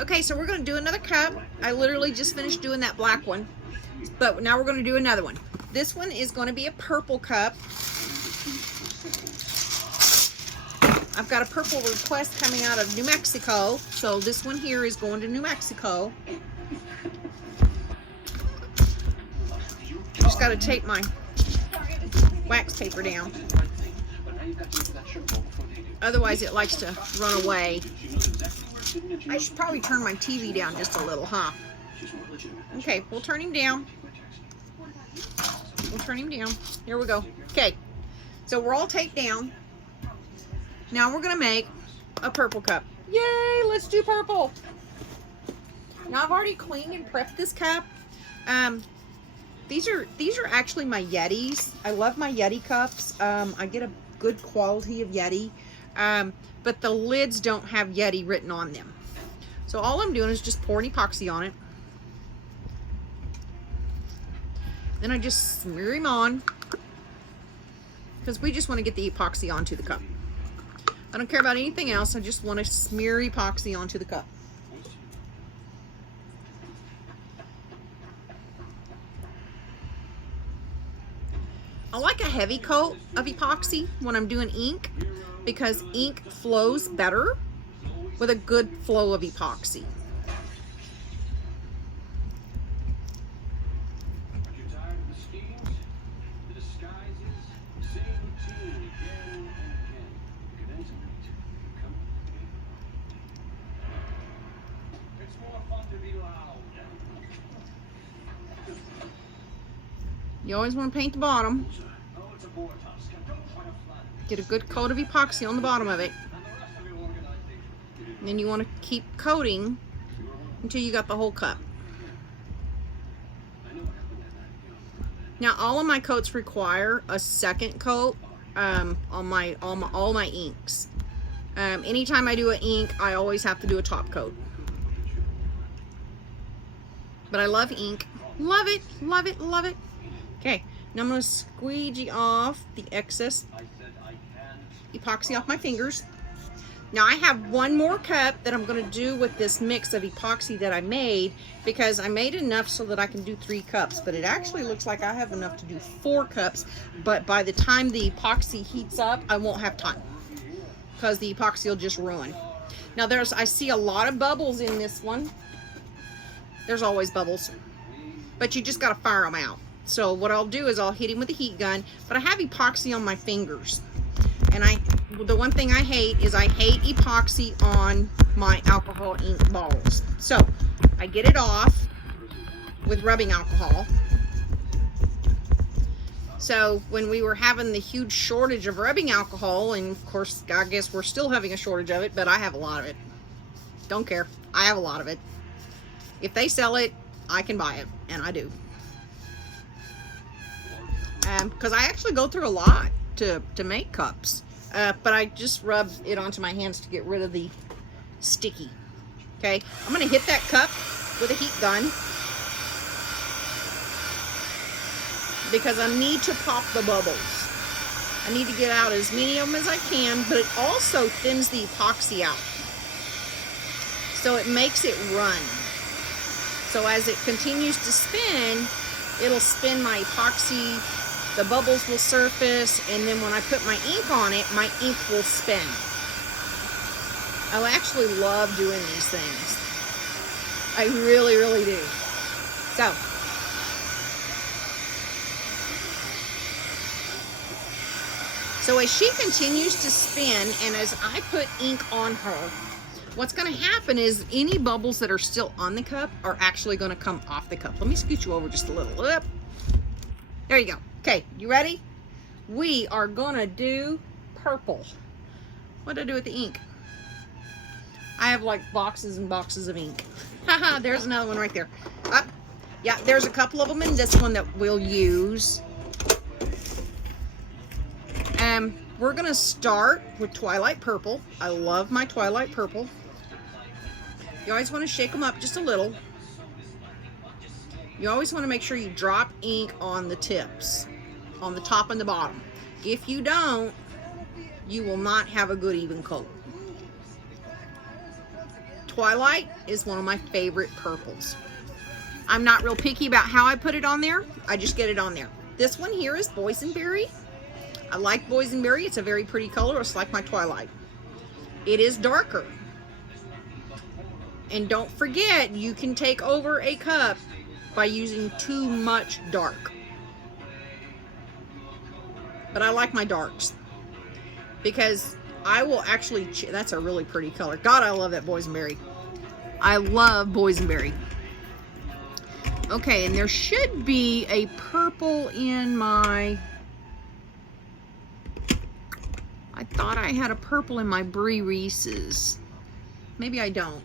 Okay, so we're going to do another cup. I literally just finished doing that black one, but now we're going to do another one. This one is going to be a purple cup. I've got a purple request coming out of New Mexico, so this one here is going to New Mexico. Just got to tape my wax paper down. Otherwise it likes to run away. I should probably turn my TV down just a little, huh? Okay, we'll turn him down. We'll turn him down. Here we go. Okay, so we're all taped down. Now we're gonna make a purple cup. Yay, let's do purple. Now I've already cleaned and prepped this cup. These are actually my Yetis. I love my Yeti cups. I get a good quality of Yeti, but the lids don't have Yeti written on them. So all I'm doing is just pouring epoxy on it. Then I just smear him on, because we just want to get the epoxy onto the cup. I don't care about anything else. I just want to smear epoxy onto the cup. I like a heavy coat of epoxy when I'm doing ink, because ink flows better with a good flow of epoxy. You always want to paint the bottom. Get a good coat of epoxy on the bottom of it. And then you want to keep coating until you got the whole cup. Now all of my coats require a second coat on all my inks. Anytime I do an ink, I always have to do a top coat. But I love ink. Love it, love it, love it. Okay, now I'm going to squeegee off the excess epoxy off my fingers. Now I have one more cup that I'm going to do with this mix of epoxy that I made, because I made enough so that I can do 3 cups, but it actually looks like I have enough to do 4 cups, but by the time the epoxy heats up, I won't have time, because the epoxy will just ruin. Now I see a lot of bubbles in this one. There's always bubbles, but you just got to fire them out. So what I'll do is I'll hit him with a heat gun, but I have epoxy on my fingers. And the one thing I hate is I hate epoxy on my alcohol ink bottles. So I get it off with rubbing alcohol. So when we were having the huge shortage of rubbing alcohol, and of course I guess we're still having a shortage of it, but I have a lot of it. Don't care. I have a lot of it. If they sell it, I can buy it, and I do. Because I actually go through a lot to make cups, but I just rub it onto my hands to get rid of the sticky. Okay, I'm going to hit that cup with a heat gun, because I need to pop the bubbles. I need to get out as many of them as I can, but it also thins the epoxy out, so it makes it run. So as it continues to spin, it'll spin my epoxy, the bubbles will surface, and then when I put my ink on it, my ink will spin. I actually love doing these things. I really, really do. So as she continues to spin, and as I put ink on her, what's going to happen is any bubbles that are still on the cup are actually going to come off the cup. Let me scoot you over just a little. Up. There you go. Okay, you ready? We are going to do purple. What did I do with the ink? I have like boxes and boxes of ink. Haha, there's another one right there. Yeah, there's a couple of them in this one that we'll use. We're going to start with Twilight Purple. I love my Twilight Purple. You always want to shake them up just a little. You always want to make sure you drop ink on the tips, on the top and the bottom. If you don't, you will not have a good even coat. Twilight is one of my favorite purples. I'm not real picky about how I put it on there. I just get it on there. This one here is Boysenberry. I like Boysenberry. It's a very pretty color. It's like my Twilight. It is darker. And don't forget, you can take over a cup by using too much dark. But I like my darks because I will actually, that's a really pretty color. God, I love that Boysenberry. I love Boysenberry. Okay, and there should be a purple in my, I thought I had a purple in my Brie Reese's. Maybe I don't.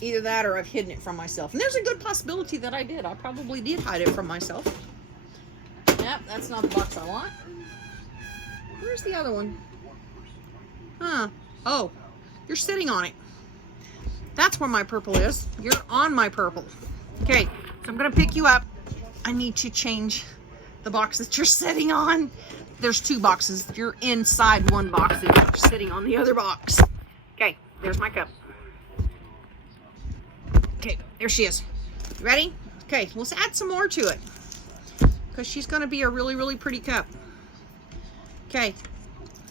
Either that or I've hidden it from myself. And there's a good possibility that I did. I probably did hide it from myself. Yep, that's not the box I want. Where's the other one? Huh. Oh, you're sitting on it. That's where my purple is. You're on my purple. Okay, so I'm going to pick you up. I need to change the box that you're sitting on. There's two boxes. You're inside one box and you're sitting on the other box. Okay, there's my cup. Okay, there she is. You ready? Okay, let's add some more to it because she's going to be a really, really pretty cup. Okay,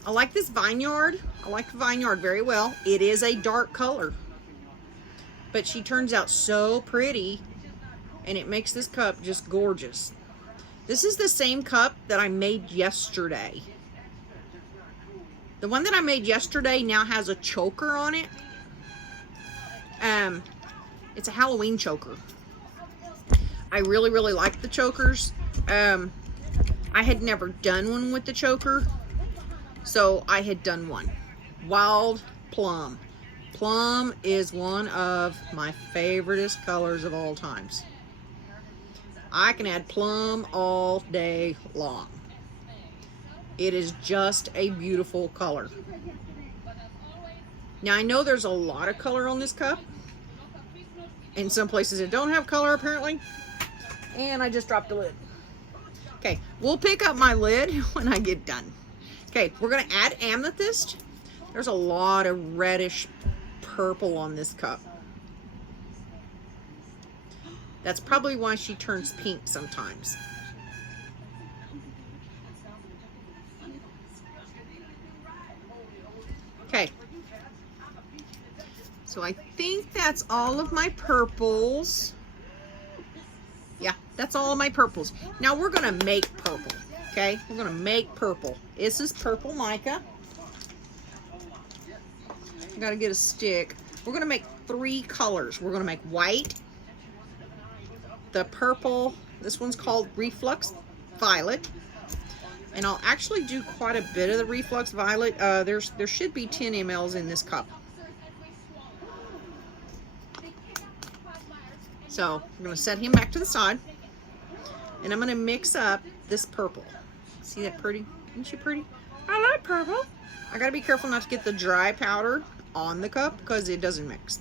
I like this Vineyard. I like the Vineyard very well. It is a dark color, but she turns out so pretty, and it makes this cup just gorgeous. This is the same cup that I made yesterday. The one that I made yesterday now has a choker on it. It's a Halloween choker. I really, really like the chokers. I had never done one with the choker, so I had done one. Wild Plum. Plum is one of my favoriteest colors of all times. I can add plum all day long. It is just a beautiful color. Now I know there's a lot of color on this cup. In some places it don't have color apparently. And I just dropped the lid. Okay, we'll pick up my lid when I get done. Okay, we're gonna add amethyst. There's a lot of reddish purple on this cup. That's probably why she turns pink sometimes. Okay. So I think that's all of my purples. Yeah, that's all of my purples. Now we're gonna make purple, okay? We're gonna make purple. This is purple mica. I gotta get a stick. We're gonna make 3 colors. We're gonna make white, the purple, this one's called Reflux Violet. And I'll actually do quite a bit of the Reflux Violet. There should be 10 mLs in this cup. So I'm gonna set him back to the side. And I'm gonna mix up this purple. See that pretty? Isn't she pretty? I like purple. I gotta be careful not to get the dry powder on the cup because it doesn't mix.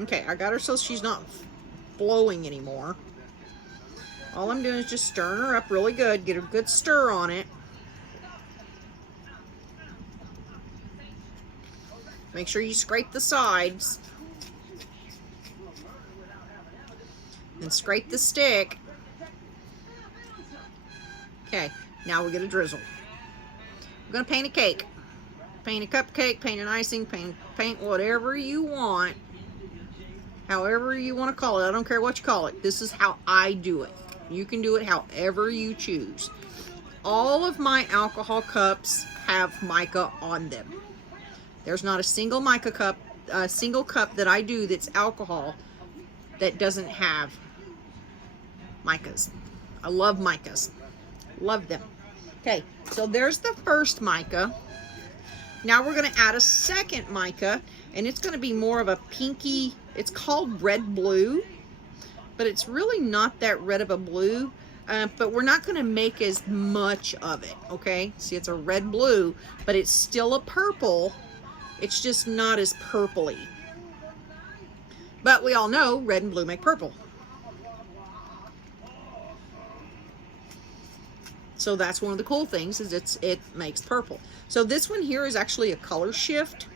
Okay, I got her so she's not flowing anymore. All I'm doing is just stirring her up really good, get a good stir on it. Make sure you scrape the sides. Then scrape the stick. Okay, now we get a drizzle. I'm gonna paint a cake. Paint a cupcake, paint an icing, paint whatever you want. However you want to call it. I don't care what you call it. This is how I do it. You can do it however you choose. All of my alcohol cups have mica on them. There's not a single mica cup, a single cup that I do that's alcohol that doesn't have micas. I love micas. Love them. Okay, so there's the first mica. Now we're going to add a second mica, and it's going to be more of a pinky. It's called red blue, but it's really not that red of a blue. But we're not going to make as much of it, okay? See, it's a red blue, but it's still a purple. It's just not as purpley. But we all know red and blue make purple. So that's one of the cool things, is it makes purple. So this one here is actually a color shift.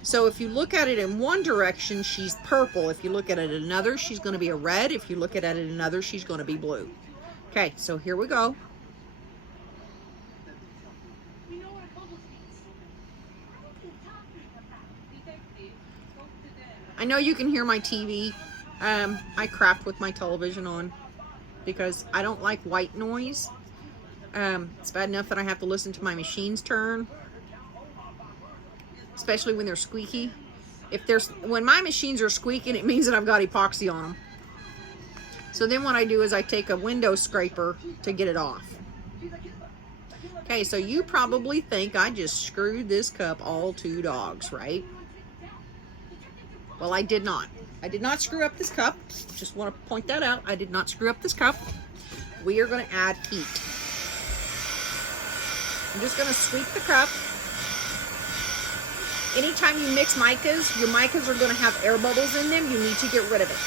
So if you look at it in one direction, she's purple. If you look at it in another, she's going to be a red. If you look at it in another, she's going to be blue. Okay, so here we go. I know you can hear my TV. I craft with my television on because I don't like white noise. It's bad enough that I have to listen to my machines turn, especially when they're squeaky. When my machines are squeaking, it means that I've got epoxy on them. So then what I do is I take a window scraper to get it off. Okay, so you probably think I just screwed this cup all to dogs, right? Well, I did not. I did not screw up this cup. Just want to point that out. I did not screw up this cup. We are going to add heat. I'm just going to sweep the cup. Anytime you mix micas, your micas are going to have air bubbles in them. You need to get rid of it.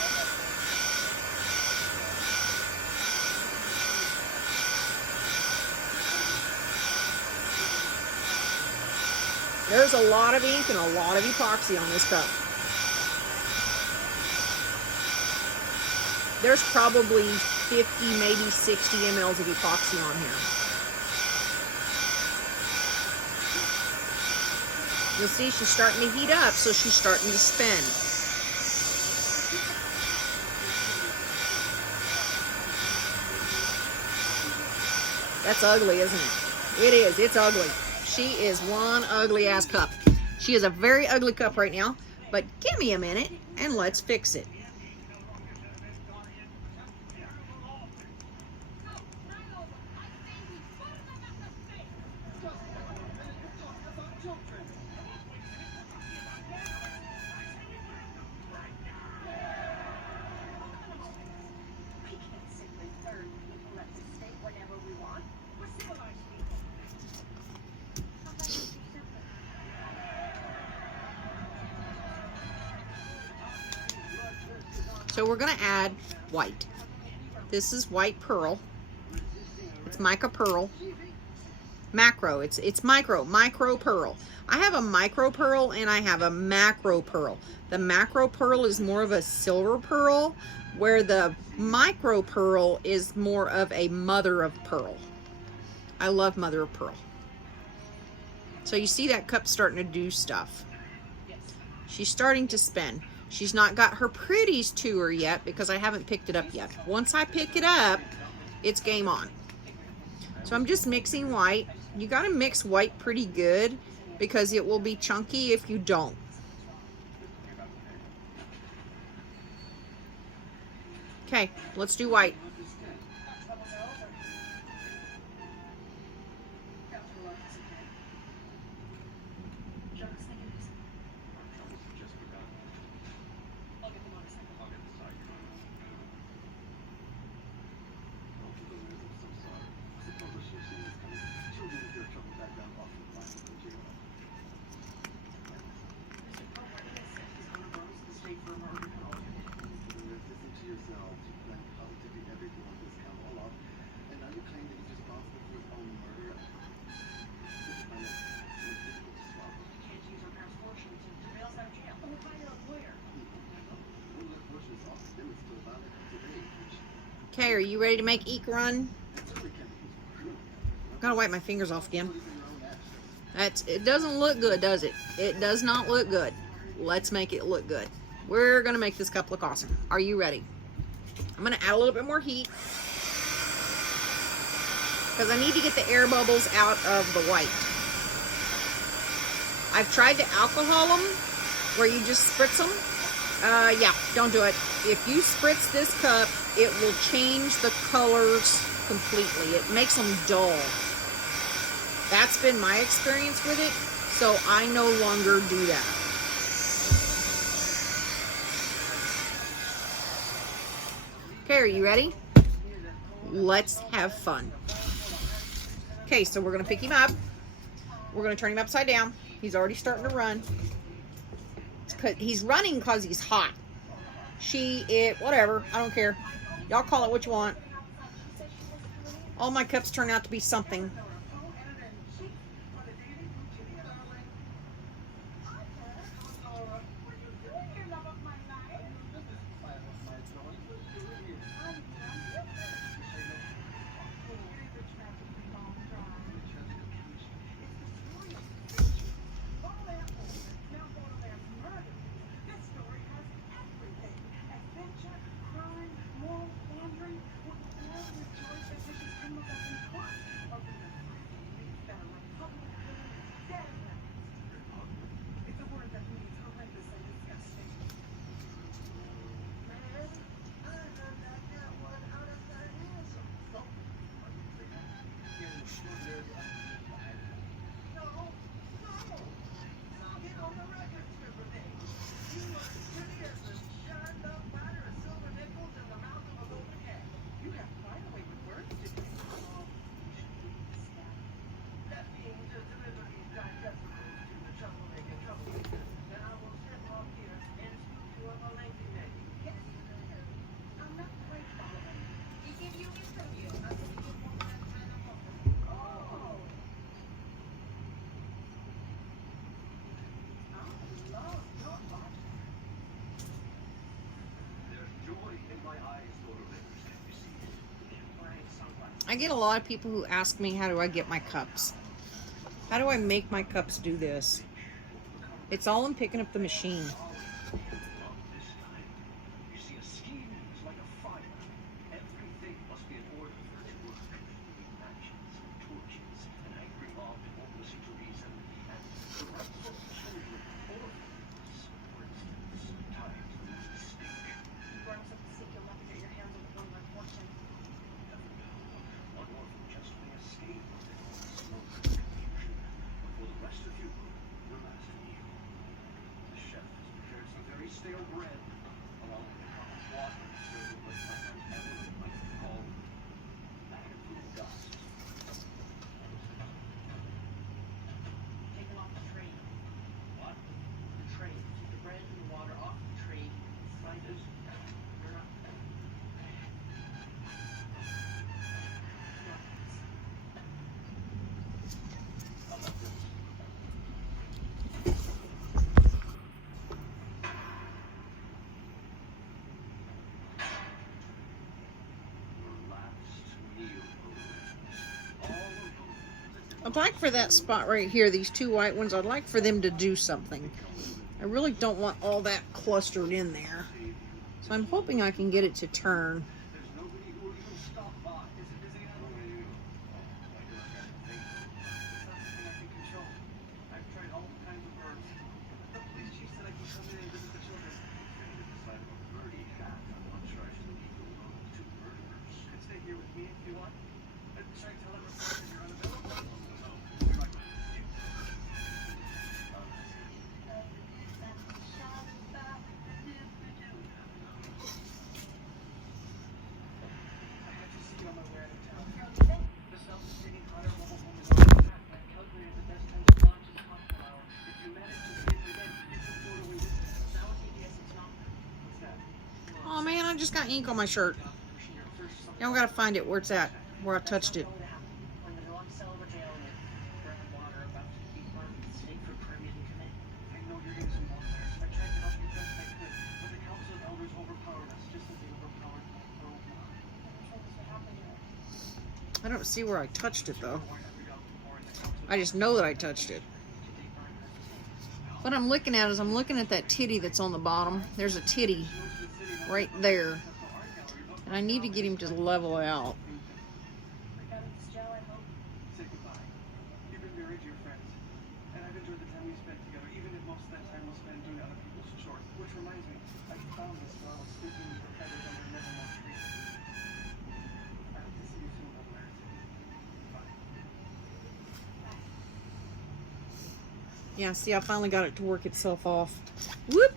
There's a lot of ink and a lot of epoxy on this cup. There's probably 50, maybe 60 mLs of epoxy on here. You'll see she's starting to heat up, so she's starting to spin. That's ugly, isn't it? It is. It's ugly. She is one ugly ass cup. She is a very ugly cup right now, but give me a minute and let's fix it. So we're going to add white. This is white pearl. It's mica pearl. Macro. It's micro pearl. I have a micro pearl and I have a macro pearl. The macro pearl is more of a silver pearl, where the micro pearl is more of a mother of pearl. I love mother of pearl. So you see that cup starting to do stuff. She's starting to spin. She's not got her pretties to her yet because I haven't picked it up yet. Once I pick it up, it's game on. So I'm just mixing white. You got to mix white pretty good because it will be chunky if you don't. Okay, let's do white. Okay, are you ready to make ink run? I've got to wipe my fingers off again. It doesn't look good, does it? It does not look good. Let's make it look good. We're going to make this cup look awesome. Are you ready? I'm going to add a little bit more heat because I need to get the air bubbles out of the white. I've tried to alcohol them where you just spritz them. Yeah, don't do it. If you spritz this cup, it will change the colors completely. It makes them dull. That's been my experience with it, so I no longer do that. Okay, are you ready? Let's have fun. Okay, so we're going to pick him up. We're going to turn him upside down. He's already starting to run. He's running because he's hot. She, it, whatever. I don't care. Y'all call it what you want. All my cups turn out to be something. I get a lot of people who ask me, how do I get my cups? How do I make my cups do this? It's all in picking up the machine. I'd like for that spot right here, these two white ones, I'd like for them to do something. I really don't want all that clustered in there. So I'm hoping I can get it to turn. Oh man, I just got ink on my shirt. Now I gotta find it where it's at, where I touched it. I don't see where I touched it though. I just know that I touched it. What I'm looking at is I'm looking at that titty that's on the bottom. There's a titty right there. And I need to get him to level out. Yeah, see, I finally got it to work itself off. Whoop!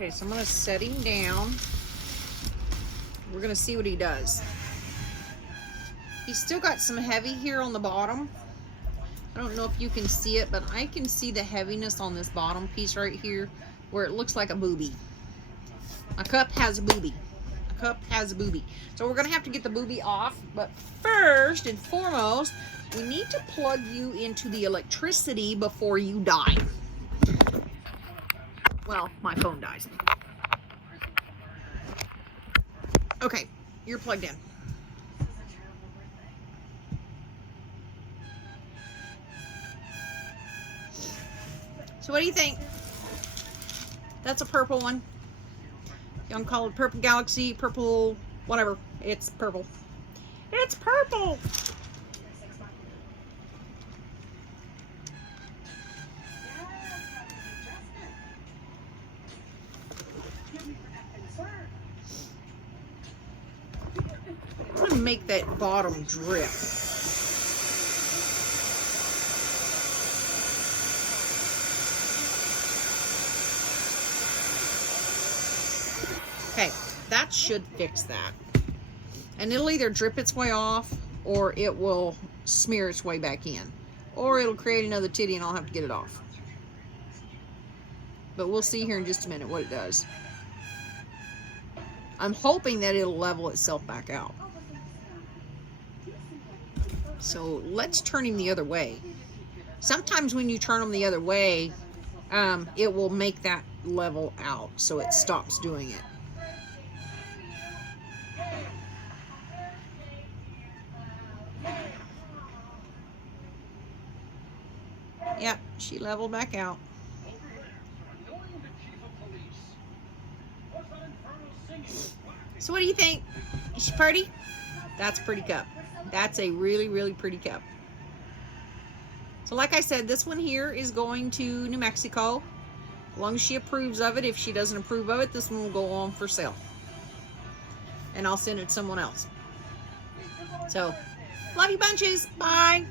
Okay, so I'm going to set him down. We're going to see what he does. He's still got some heavy here on the bottom. I don't know if you can see it, but I can see the heaviness on this bottom piece right here where it looks like a booby. A cup has a booby. A cup has a booby. So we're going to have to get the booby off. But first and foremost, we need to plug you into the electricity before you die. Well, my phone dies. Okay, you're plugged in. So what do you think? That's a purple one. You can call it purple galaxy, purple, whatever. It's purple. It's purple! I'm gonna make that bottom drip. Okay, that should fix that. And it'll either drip its way off or it will smear its way back in. Or it'll create another titty and I'll have to get it off. But we'll see here in just a minute what it does. I'm hoping that it'll level itself back out. So let's turn him the other way. Sometimes when you turn them the other way, it will make that level out so it stops doing it. Yep, she leveled back out. So what do you think? Is she pretty? That's a pretty cup. That's a really, really pretty cup. So like I said, this one here is going to New Mexico. As long as she approves of it. If she doesn't approve of it, this one will go on for sale. And I'll send it to someone else. So, love you bunches. Bye.